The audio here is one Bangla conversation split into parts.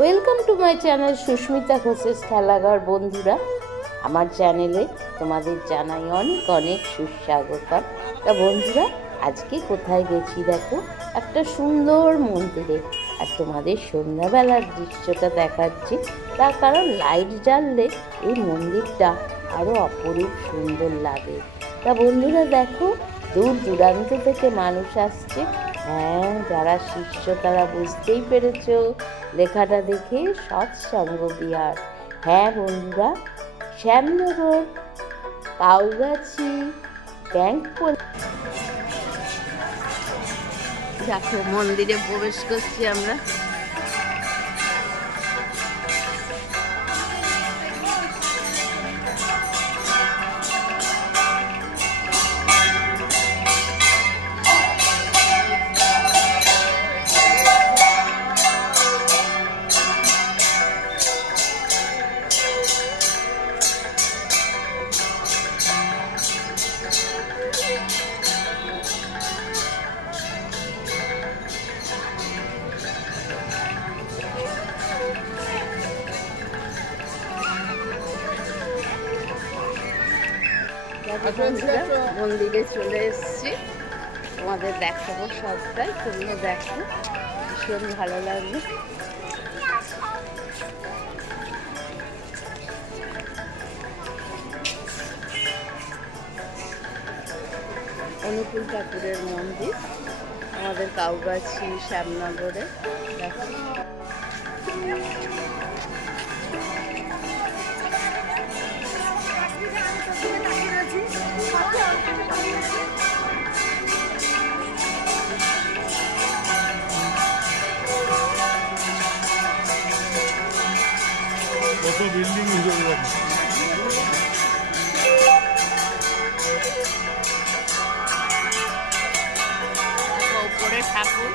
Welcome to my channel Sushmita ঘোষের খেলাঘর। বন্ধুরা, আমার চ্যানেলে তোমাদের জানাই অনেক অনেক সুস্বাগতম। তা বন্ধুরা, আজকে কোথায় গেছি দেখো, একটা সুন্দর মন্দিরে। আর তোমাদের সন্ধ্যাবেলার দৃশ্যটা দেখাচ্ছি, তার কারণ লাইট জ্বাললে এই মন্দিরটা আরও অপরূপ সুন্দর লাগে। তা বন্ধুরা দেখো, দূর দূরান্ত থেকে মানুষ আসছে। হ্যাঁ, যারা শিষ্য তারা বুঝতেই পেরেছো লেখাটা দেখে, সৎসঙ্গ বিহার। হ্যাঁ বন্ধুরা, শ্যামনগর কাউগাছি ব্যাংক। দেখো মন্দিরে প্রবেশ করছি আমরা। মন্দিরে চলে এসেছি, তোমাদের দেখাবো সবটাই, তুমিও দেখো, ভীষণ ভালো লাগবে। অনুকূল ঠাকুরের মন্দির আমাদের কাউগাছি শ্যামনগরে। দেখো কত বিল্ডিং হিসেবে উপরে ঠাকুর।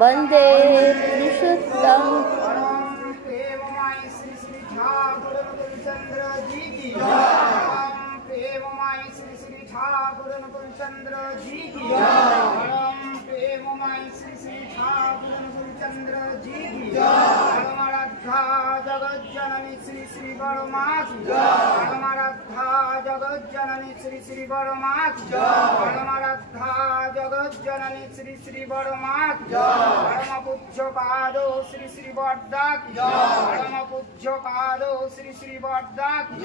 वंदे पुरुषोत्तम। जगत जननी श्री श्री बड़मा की परमाराध्या जगत जननी श्री श्री बड़मा की परमाराध्या जगत जननी श्री श्री बड़मा की परम पूज्य पादो श्री श्री बड्डा की परम पूज्य पादो श्री श्री बड्डा की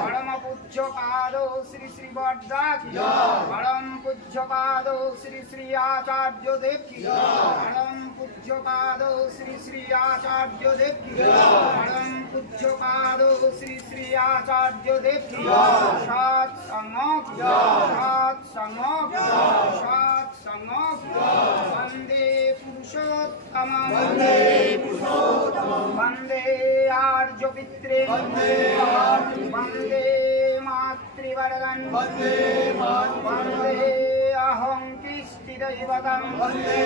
परम पूज्य पादो श्री श्री बड्डा की परम पूज्य पादो श्री श्री आचार्य देव की परम पूज्य पादो श्री श्री आचार्य देव की परम पूज्य पादो श्री श्री आचार्य देव की सत संग वंदे पुरुषोत्तम वंदे आर्य पित्रे वंदे मातृवरदं वंदे अहं कृष्टिदैवतं वंदे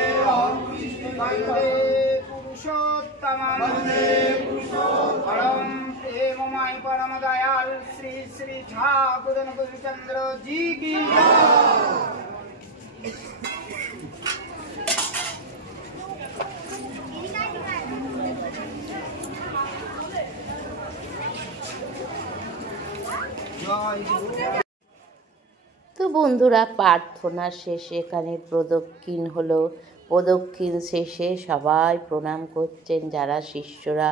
पुरुषोत्तम परम प्रेममय परम दयाल श्री श्री ठाकुर अनुकूलचंद्र जी की। তো বন্ধুরা, প্রার্থনা শেষে এখানে প্রদক্ষিণ হলো। প্রদক্ষিণ শেষে সবাই প্রণাম করছেন যারা শিষ্যরা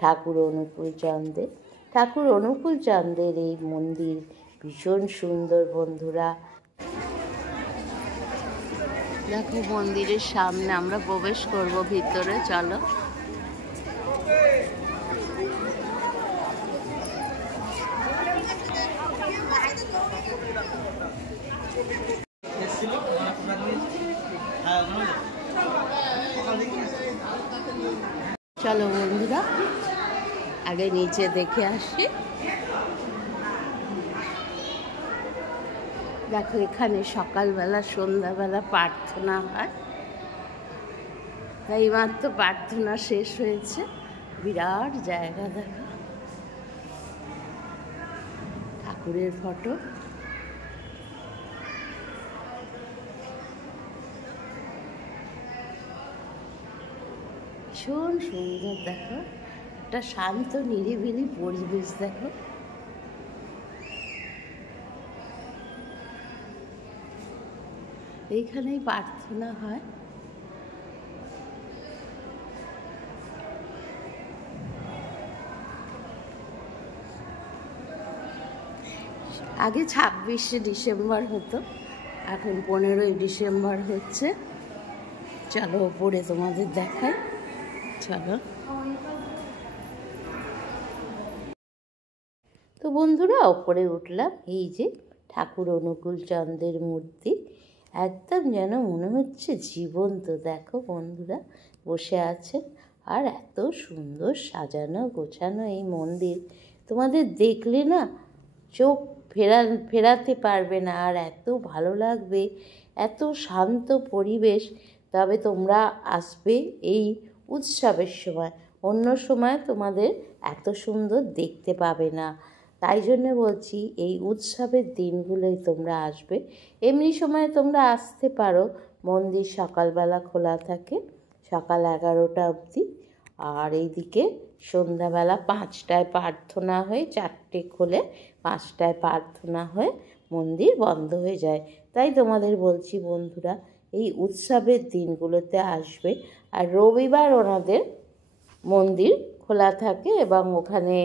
ঠাকুর অনুকূলচন্দ্রের। ঠাকুর অনুকূলচন্দ্রের এই মন্দির ভীষণ সুন্দর। বন্ধুরা দেখো, মন্দিরের সামনে আমরা প্রবেশ করব ভিতরে, চলো। চলো বন্ধুরা আগে নিচে দেখে আসি। দেখো এখানে সকালবেলা সন্ধ্যাবেলা প্রার্থনা হয়, তাই মাত্র প্রার্থনা শেষ হয়েছে। বিরাট জায়গা, দেখো ঠাকুরের ফটো। ভীষণ সুন্দর, দেখো একটা শান্ত নিরিবিলি পরিবেশ। দেখো এইখানেই প্রার্থনা হয়। আগে 26শে ডিসেম্বর হতো, এখন 15ই ডিসেম্বর হচ্ছে। চলো ওপরে তোমাদের দেখাই, চলো। তো বন্ধুরা ওপরে উঠলাম, এই যে ঠাকুর অনুকূল চন্দ্রের মূর্তি, একদম যেন মনে হচ্ছে জীবন্ত। দেখো বন্ধুরা বসে আছেন, আর এত সুন্দর সাজানো গোছানো এই মন্দির, তোমাদের দেখলে না চোখ ফেরাতে পারবে না, আর এত ভালো লাগবে, এত শান্ত পরিবেশ। তবে তোমরা আসবে এই উৎসবের সময়, অন্য সময় তোমাদের এত সুন্দর দেখতে পাবে না। তাই জন্য বলছি এই উৎসবের দিনগুলোই তোমরা আসবে। এমনি সময় তোমরা আসতে পারো, মন্দির সকালবেলা খোলা থাকে, সকাল 11টা অবধি। আর এইদিকে সন্ধ্যাবেলা 5টায় প্রার্থনা হয়ে 4টে খোলে, 5টায় প্রার্থনা হয়ে মন্দির বন্ধ হয়ে যায়। তাই তোমাদের বলছি বন্ধুরা এই উৎসবের দিনগুলোতে আসবে। আর রবিবার ওনাদের মন্দির খোলা থাকে এবং ওখানে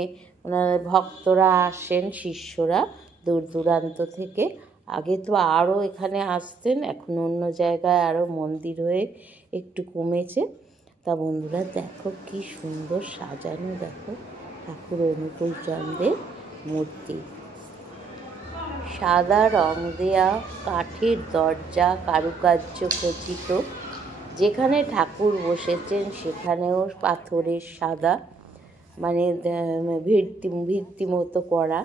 ওনাদের ভক্তরা আসেন, শিষ্যরা দূর দূরান্ত থেকে। আগে তো আরও এখানে আসতেন, এখন অন্য জায়গায় আরও মন্দির হয়ে একটু কমেছে। তা বন্ধুরা দেখো কি সুন্দর সাজানো, দেখো ঠাকুর অনুকূল চন্দ্রের মূর্তি, সাদা রং দেয়া, কাঠের দরজা, কারুকার্য খচিত। যেখানে ঠাকুর বসেছেন সেখানেও পাথরের সাদা, মানে ভিত্তি মতো করা,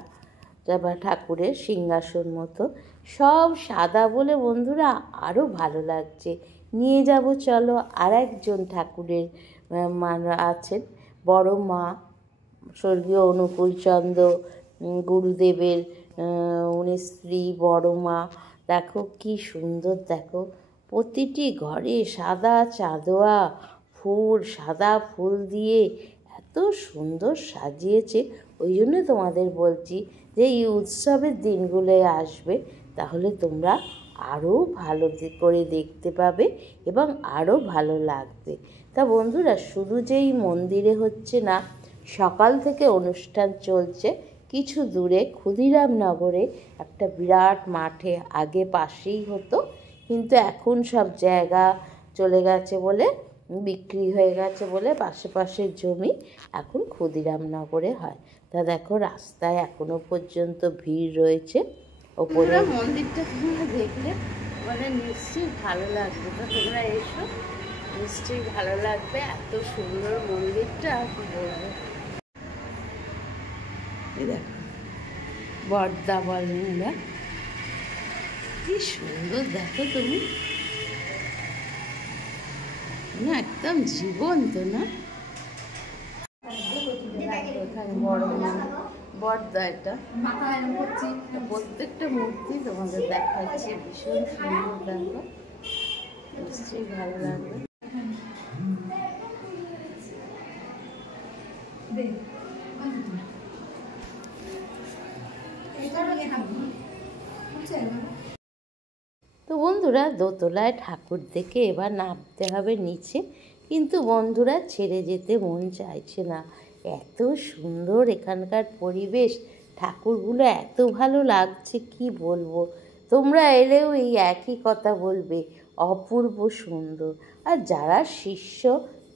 তারপর ঠাকুরের সিংহাসন মতো সব সাদা বলে বন্ধুরা আরও ভালো লাগছে। নিয়ে যাব চলো। আর একজন ঠাকুরের আছেন, বড় মা, স্বর্গীয় অনুকূলচন্দ্র গুরুদেবের উনি স্ত্রী বড় মা। দেখো কি সুন্দর, দেখো প্রতিটি ঘরে সাদা চাঁদোয়া ফুল, সাদা ফুল দিয়ে এত সুন্দর সাজিয়েছে। ওই জন্য তোমাদের বলছি যে এই উৎসবের দিনগুলোয় আসবে, তাহলে তোমরা আরও ভালো করে দেখতে পাবে এবং আরও ভালো লাগবে। তা বন্ধুরা শুধু যে এই মন্দিরে হচ্ছে না, সকাল থেকে অনুষ্ঠান চলছে কিছু দূরে ক্ষুদিরামনগরে একটা বিরাট মাঠে, আগে পাশেই হতো, কিন্তু এখন সব জায়গা চলে গেছে বলে, বিক্রি হয়ে গেছে বলে পাশে জমি এখন ক্ষুদিরামনগরে হয়। তা দেখো রাস্তায় এখনো পর্যন্ত ভিড় রয়েছে। ওপরে মন্দিরটা তোমরা দেখলে মানে নিশ্চয়ই ভালো লাগবে। তো তোমরা এসো, নিশ্চয়ই ভালো লাগবে। এত সুন্দর মন্দিরটা কি বলবো। দেখো বর্দা বলেন ওরা, কি সুন্দর দেখো তুমি, না একদম জীবন্ত না। ওখানে বড় বর্দা, এটা প্রত্যেকটা মূর্তি তোমাদের দেখাচ্ছি, ভীষণ সুন্দর। দেখো নিশ্চয়ই ভালো লাগবে। তো বন্ধুরা দোতলায় ঠাকুর দেখে এবার নামতে হবে নিচে, কিন্তু বন্ধুরা ছেড়ে যেতে মন চাইছে না। এত সুন্দর এখানকার পরিবেশ, ঠাকুরগুলো এত ভালো লাগছে কি বলবো। তোমরা এলেও এই একই কথা বলবে, অপূর্ব সুন্দর। আর যারা শিষ্য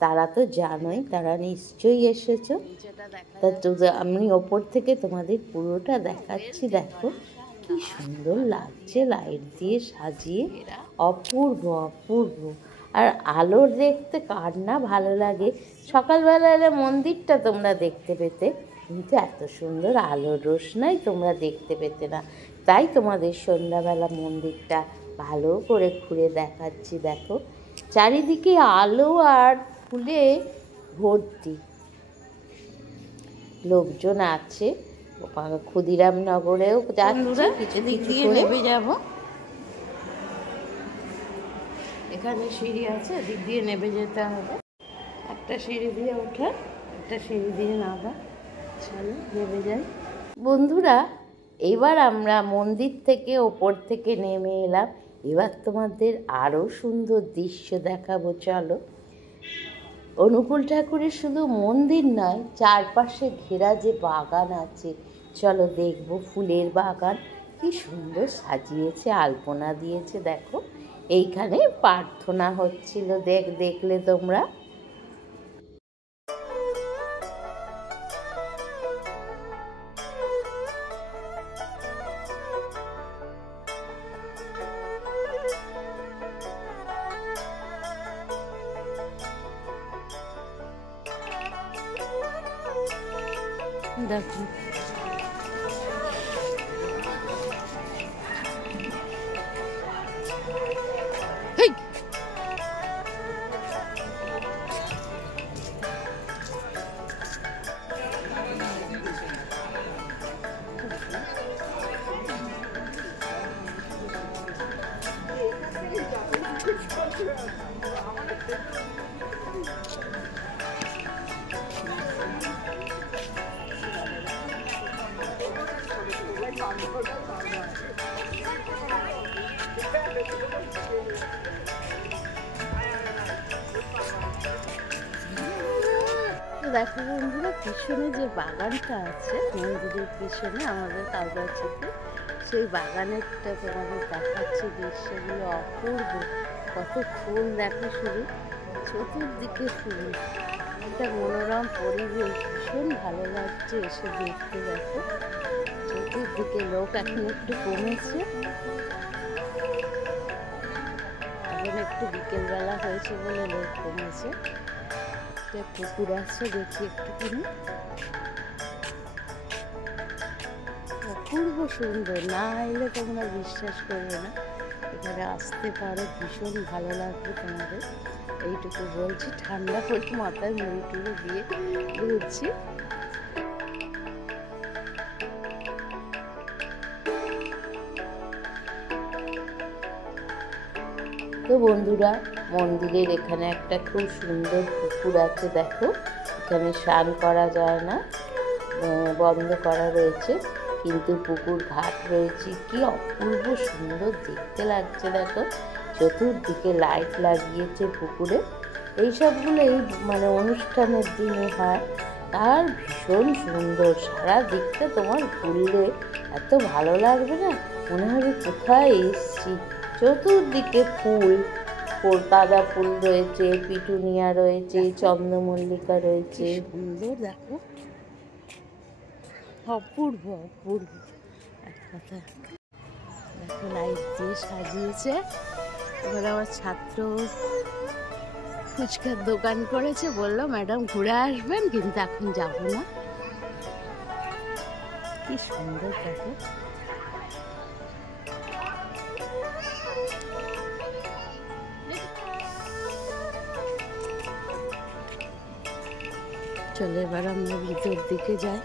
তারা তো জানোই, তারা নিশ্চয়ই এসেছো। তা আমি ওপর থেকে তোমাদের পুরোটা দেখাচ্ছি। দেখো কি সুন্দর লাগছে, লাইট দিয়ে সাজিয়ে, অপূর্ব অপূর্ব। আর আলোর দেখতে কার না ভালো লাগে। সকালবেলা এলে মন্দিরটা তোমরা দেখতে পেতে, কিন্তু এত সুন্দর আলোর রোশনাই তোমরা দেখতে পেতে না। তাই তোমাদের সন্ধ্যাবেলা মন্দিরটা ভালো করে ঘুরে দেখাচ্ছি। দেখো চারিদিকে আলো আর ফুলে ভর্তি, লোকজন আছে। ক্ষুদিরামনগরেও যাচ্ছে, কিছু দিক দিয়ে নেমে যাব। এখানে সিঁড়ি আছে, দিক দিয়ে নেমে যেতে হবে। একটা সিঁড়ি দিয়ে ওঠা, একটা সিঁড়ি দিয়ে নামা। চলো নেমে যাই বন্ধুরা। এবার আমরা মন্দির থেকে ওপর থেকে নেমে এলাম। এবার তোমাদের আরও সুন্দর দৃশ্য দেখাবো। চলো, অনুকূল ঠাকুরের শুধু মন্দির নয়, চারপাশে ঘেরা যে বাগান আছে, চলো দেখবো। ফুলের বাগান কি সুন্দর সাজিয়েছে, আলপনা দিয়েছে। দেখো এইখানে প্রার্থনা হচ্ছিল, দেখলে তোমরা। দেখো দেখো বন্ধুরা, পিছনে যে বাগানটা আছে মন্দিরের পিছনে আমাদের কালগাছিতে, সেই বাগানেরটা তোমাদের দেখাচ্ছে। দৃশ্যগুলো অপূর্ব, কত ফুল দেখো, শুধু চতুর্দিকে ফুল, একটা মনোরম পরিবেশ, ভীষণ ভালো লাগছে এসে দেখতে। দেখো চতুর্দিকে লোক, এখন একটু কমেছে, এখন একটু বিকেলবেলা হয়েছে বলে লোক কমেছে। পুকুর আছে, দেখি একটুখানি, অপূর্ব সুন্দর। না এলে তোমরা বিশ্বাস করবে না, এখানে আসতে পারো, ভীষণ ভালো লাগবে তোমাদের। এইটুকু বলছি, ঠান্ডা করে মাথায় মুড়ি টুড়ি দিয়ে ঘুরছি। তো বন্ধুরা, মন্দিরের এখানে একটা খুব সুন্দর পুকুর আছে। দেখো এখানে স্নান করা যায় না, বন্ধ করা রয়েছে, কিন্তু পুকুর ঘাট রয়েছে। কি অপূর্ব সুন্দর দেখতে লাগছে। দেখো চতুর্দিকে লাইট লাগিয়েছে পুকুরে। এইসবগুলো এই অনুষ্ঠানের দিনে হয়, আর ভীষণ সুন্দর। সারা দিকটা তোমার ঘুরলে এত ভালো লাগবে না, মনে হবে কোথায় এসছি। চতুর্দিকে ফুল, গাঁদা ফুল রয়েছে, পিটুনিয়া রয়েছে, চন্দ্রমল্লিকা রয়েছে, সুন্দর। দেখো অপূর্ব অপূর্ব এক কথা। দেখো লাইট দিয়ে সাজিয়েছে। এবার আমার ছাত্র ফুচকার দোকান করেছে, বললো ম্যাডাম ঘুরে আসবেন, কিন্তু এখন যাব না। কি সুন্দর দেখো। চলে এবার আমরা ভিতর দিকে যাই।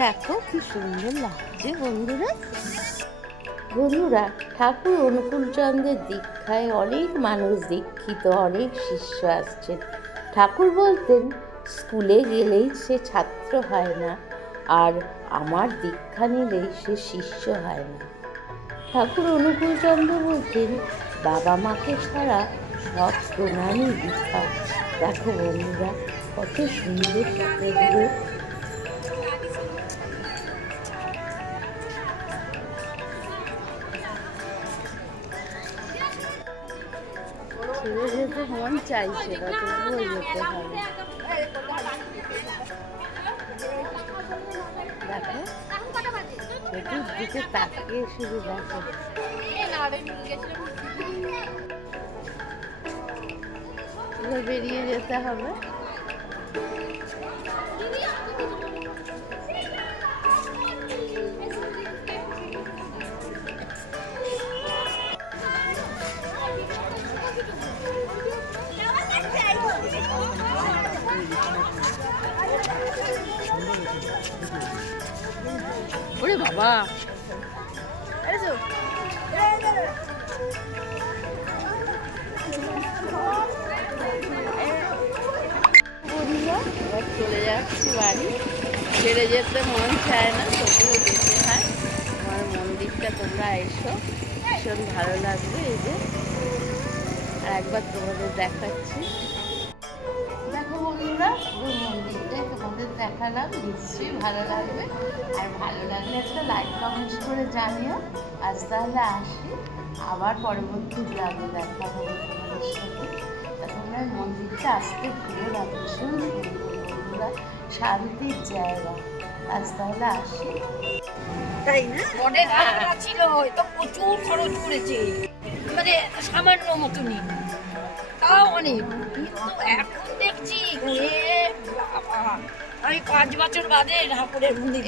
দেখো কি সুন্দর লাগছে বন্ধুরা। ঠাকুর অনুকূলচন্দ্রের দীক্ষায় অনেক মানুষ দীক্ষিত, অনেক শিষ্য আসছেন। ঠাকুর বলতেন স্কুলে গেলেই সে ছাত্র হয় না, আর আমার দীক্ষা নিলেই সে শিষ্য হয় না। ঠাকুর অনুকূলচন্দ্র বলতেন বাবা মাকে ছাড়া সব প্রণামী বৃথা। দেখো বন্ধুরা কত সুন্দর পাতাগুলো। ছেড়ে যেতে মন চাইছে না, তবুও যেতে হবে। দেখো চতুর্দিকে তাকিয়ে শুধু দেখো। এবার বেরিয়ে যেতে হবে। ওরে বাবা, এবার চলে যাচ্ছি বাড়ি। ছেড়ে যেতে মন চায় না, তবুও যেতে হয়। আমার মন্দিরটা তোমরা এসো, ভীষণ ভালো লাগবে। এই যে আর একবার তোমাদের দেখাচ্ছি। দেখো বন্ধুরা, পুরো মন্দিরটা তোমাদের দেখালাম, নিশ্চয়ই ভালো লাগবে। আর ভালো লাগলে একটা লাইক কমেন্টস করে জানিও। আজ তাহলে আসি, আবার পরবর্তী ব্লগে দেখা হবে তোমাদের সাথে। তা তোমরা মন্দিরটা আসতে ভুলো না, ভীষণ সুন্দর বন্ধুরা, শান্তির জায়গা। আজ তাহলে আসি। তাই না? অনেক টাকা ছিল, তো প্রচুর খরচ করেছে, মানে সামান্য মতনই, তাও অনেক। কিন্তু এখন দেখছি আমি 5 বছর বাদে ঠাকুরের মন্দির